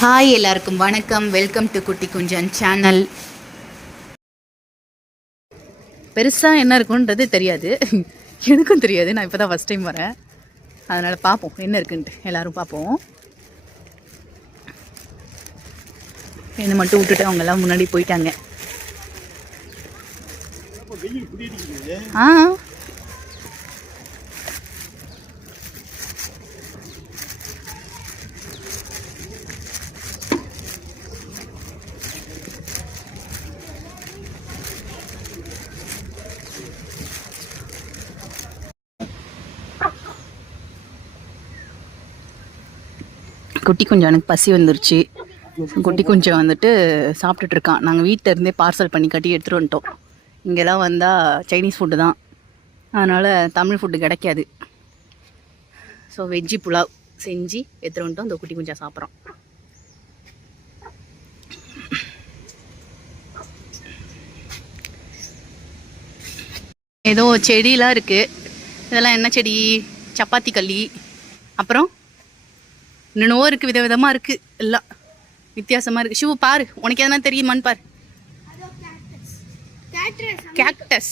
Hi எல்லாருக்கும் வணக்கம். Welcome to குட்டி குஞ்சன் சேனல். பெருசாக என்ன இருக்குன்றது தெரியாது, எனக்கும் தெரியாது. நான் இப்போ தான் ஃபஸ்ட் டைம் வரேன், அதனால் பார்ப்போம் என்ன இருக்குன்ட்டு. எல்லோரும் பார்ப்போம். என்னை மட்டும் விட்டுட்டு அவங்கெல்லாம் முன்னாடி போயிட்டாங்க. ஆ குட்டி கொஞ்சம் எனக்கு பசி வந்துருச்சு. குட்டி கொஞ்சம் வந்துட்டு சாப்பிட்டுட்டு இருக்கான். நாங்கள் வீட்டில் இருந்தே பார்சல் பண்ணி கட்டி எடுத்துகிட்டு வந்துட்டோம். இங்கெல்லாம் வந்தால் சைனீஸ் ஃபுட்டு தான், அதனால் தமிழ் ஃபுட்டு கிடைக்காது. ஸோ வெஜ்ஜி புலாவ் செஞ்சு எடுத்துகிட்டு வந்துட்டோம். இந்த குட்டி கொஞ்சம் சாப்பிட்றோம். ஏதோ செடியெலாம் இருக்குது. இதெல்லாம் என்ன செடி? சப்பாத்தி கள்ளி. அப்புறம் இன்னும் இருக்குது, விதவிதமாக இருக்குது, எல்லாம் வித்தியாசமாக இருக்குது. ஷூ பாரு, உனக்கு எதனா தெரியுமான்னு பாரு. கேக்டஸ்.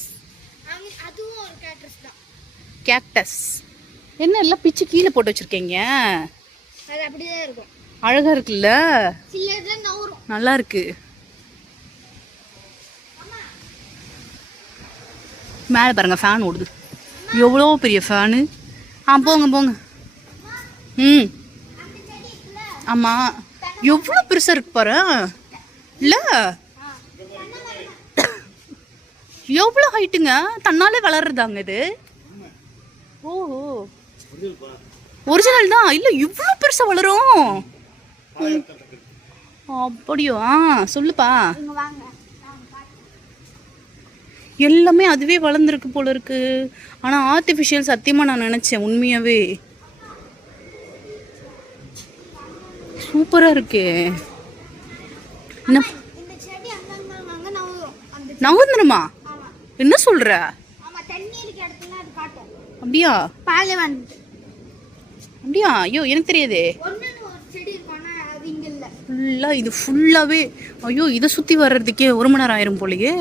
கேக்டஸ் என்ன எல்லாம் பிச்சு கீழே போட்டு வச்சுருக்கீங்க? அழகாக இருக்குல்ல, நல்லா இருக்கு. மேலே பாருங்க, ஃபேன் ஓடுது. எவ்வளோ பெரிய ஃபேனு. போங்க போங்க. ஆமாம், எவ்வளோ பெருசாக இருக்கு பாரு. இல்லை எவ்வளோ ஹைட்டுங்க, தன்னாலே வளர்றதாங்க இது. ஓஹோ, ஒரிஜினல் தான். இல்லை இவ்வளோ பெருசாக வளரும் அப்படியோ? சொல்லுப்பா. எல்லாமே அதுவே வளர்ந்துருக்கு போல இருக்கு. ஆனால் ஆர்டிஃபிஷியல் சத்தியமாக நான் நினச்சேன். உண்மையாகவே சூப்பராக இருக்கு. என்ன நவந்திரமா? என்ன சொல்ற? அப்படியா? அப்படியா? ஐயோ, எனக்கு தெரியாதே. ஃபுல்லா இது ஃபுல்லாவே. ஐயோ, இதை சுற்றி வர்றதுக்கே 1 மணி நேரம் ஆயிரும் போலயே.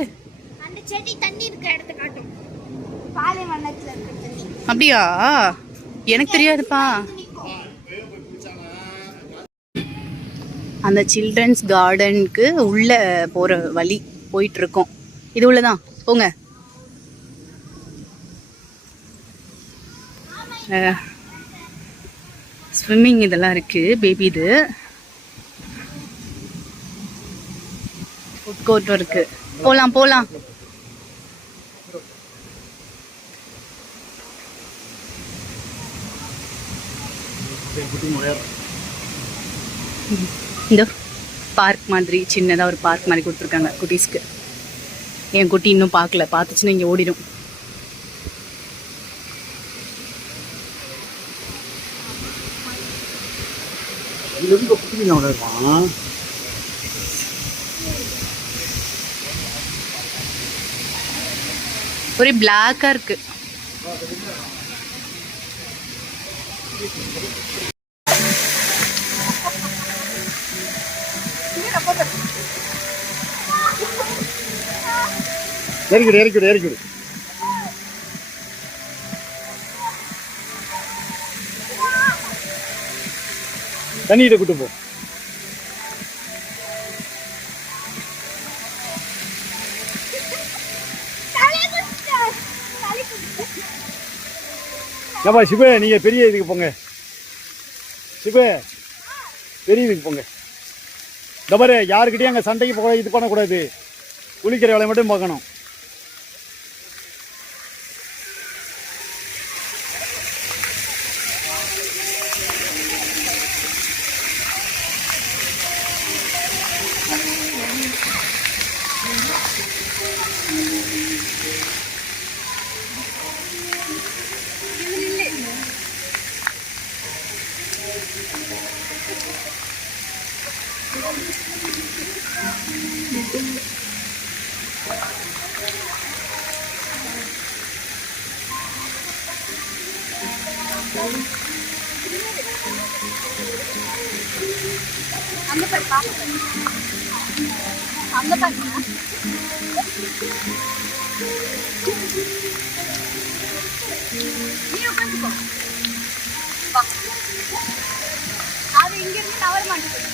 அப்படியா? எனக்கு தெரியாதுப்பா. அந்த சில்ட்ரன்ஸ் கார்டனுக்கு உள்ளே போகிற வழி போயிட்டுருக்கோம். இது உள்ளதான், போங்க. ஸ்விம்மிங் இதெல்லாம் இருக்குது. பேபி இது ஃபுட் கோர்ட்டும் இருக்குது. போகலாம் போகலாம். இந்த பார்க் மாதிரி சின்னதாக ஒரு பார்க் மாதிரி கொடுத்துருக்காங்க குட்டீஸ்க்கு. என் குட்டி இன்னும் பார்க்கல, பார்த்துச்சுன்னா இங்கே ஓடிடும். ஒரே பிளாக்கா இருக்கு. ஏறிக்குடு. தண்ணியிட்ட கூட்டு போ. ஏப்பா சிபு, நீங்க பெரிய இதுக்கு போங்க. சிபு, பெரிய இதுக்கு போங்க. இந்த மாதிரி யாருக்கிட்டையும் அங்கே சண்டைக்கு போக இது பண்ணக்கூடாது. குளிக்கிற வேலையை மட்டும் பார்க்கணும். அது இங்க இருந்து தவற மாட்டேங்குது.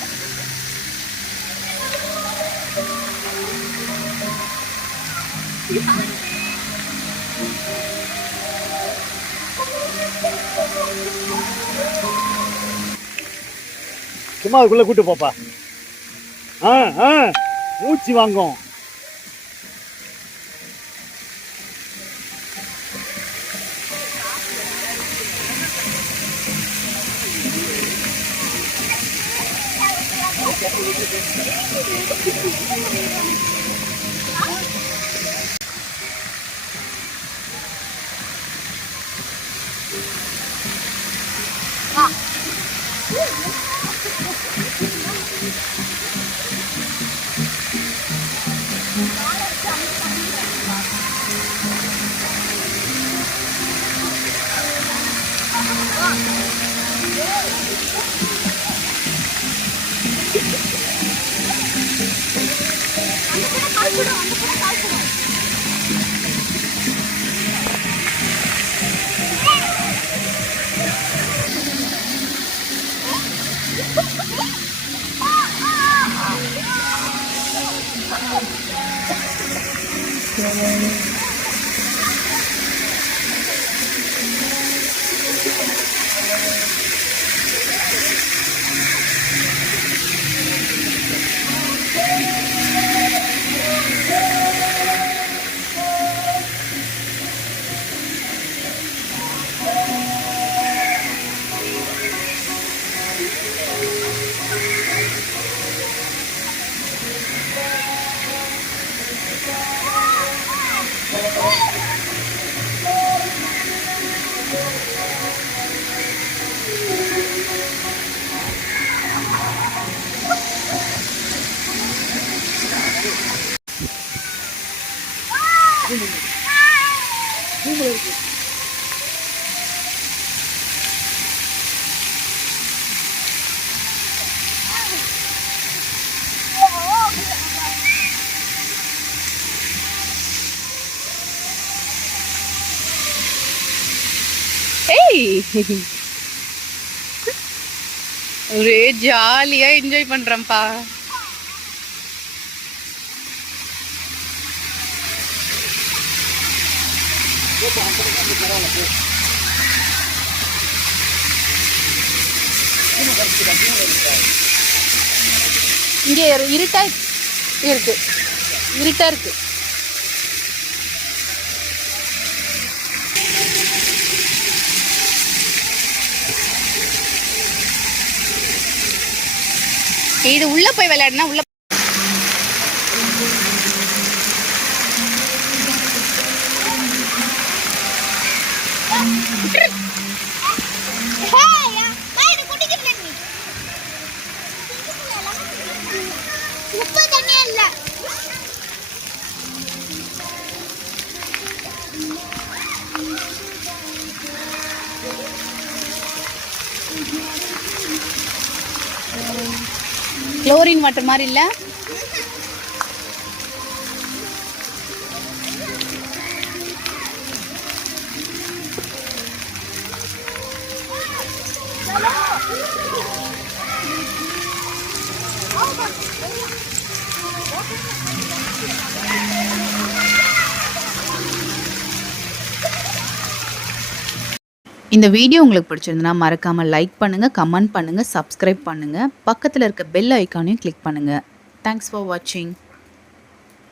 சும்மா அதுக்குள்ள கூட்டு போப்பா. மூச்சு வாங்கும். ஒரே ஜாலியா என்ஜாய் பண்றேன்ப்பா. இங்கே இருட்டா இருக்கு, இருட்டா இருக்கு. இது உள்ள போய் விளையாடுனா உள்ள குளோரின் வாட்டர் மாதிரி இல்ல. இந்த வீடியோ உங்களுக்கு பிடிச்சிருந்தனா மறக்காமல் லைக் பண்ணுங்கள், கமெண்ட் பண்ணுங்கள், சப்ஸ்கிரைப் பண்ணுங்கள். பக்கத்தில் இருக்க பெல் ஐக்கானையும் கிளிக் பண்ணுங்கள். தேங்க்ஸ் ஃபார் வாட்சிங்.